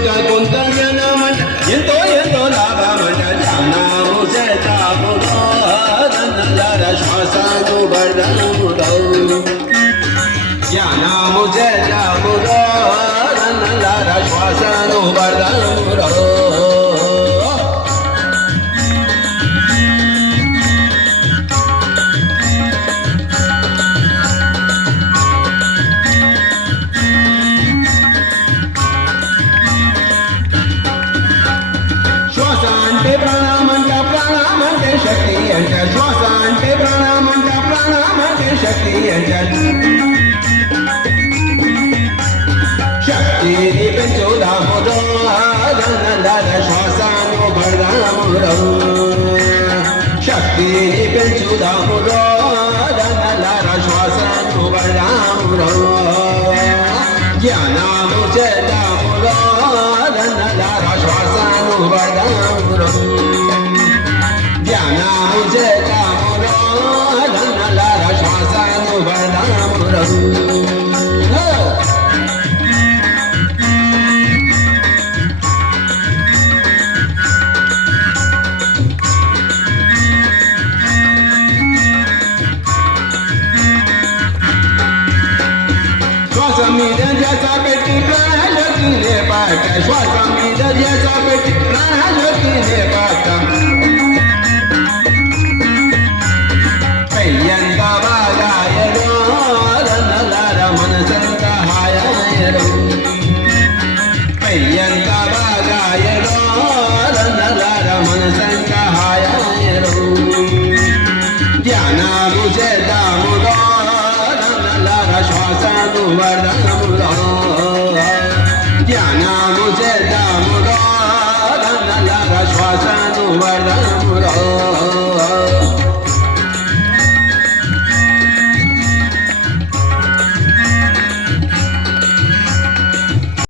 ఇంకా కొంత జ్ఞానమంట ఎంతో ఎంతో లాభమంట ధ్యానము చేతాములో నన్నలార శ్వాసను బడములో జ్ఞానము చేతాములో నన్నలార శ్వాసను బడములో శక్తి అంటే శ్వాస అంటే ప్రాణమంట ప్రాణమంటే శక్తి అంటే శక్తిని పెంచుదాములో నన్నలార శ్వాసను బడములో శక్తిని పెంచుదాములో నన్నలార శ్వాసను బడములో జ్ఞానము చేద్దాములో నన్నలార శ్వాసను బడములో జ్ఞానము చేద్దాములో నన్నలార శ్వాసను బడములో శ్వాస మీద ధ్యాస పెట్టి ప్రాణశక్తినే పాట శ్వాస మీద ధ్యాస పెట్టి ప్రాణశక్తినే పాట ఎంత బాగాయలో నన్నలార మనసంత హాయాయలో ఎంత బాగాయలో నన్నలార మనసంత హాయాయలో ధ్యానము చేద్దాములో నన్నలార శ్వాసను బడములో ధ్యానము చేద్దాములో నన్నలార శ్వాసను బడములో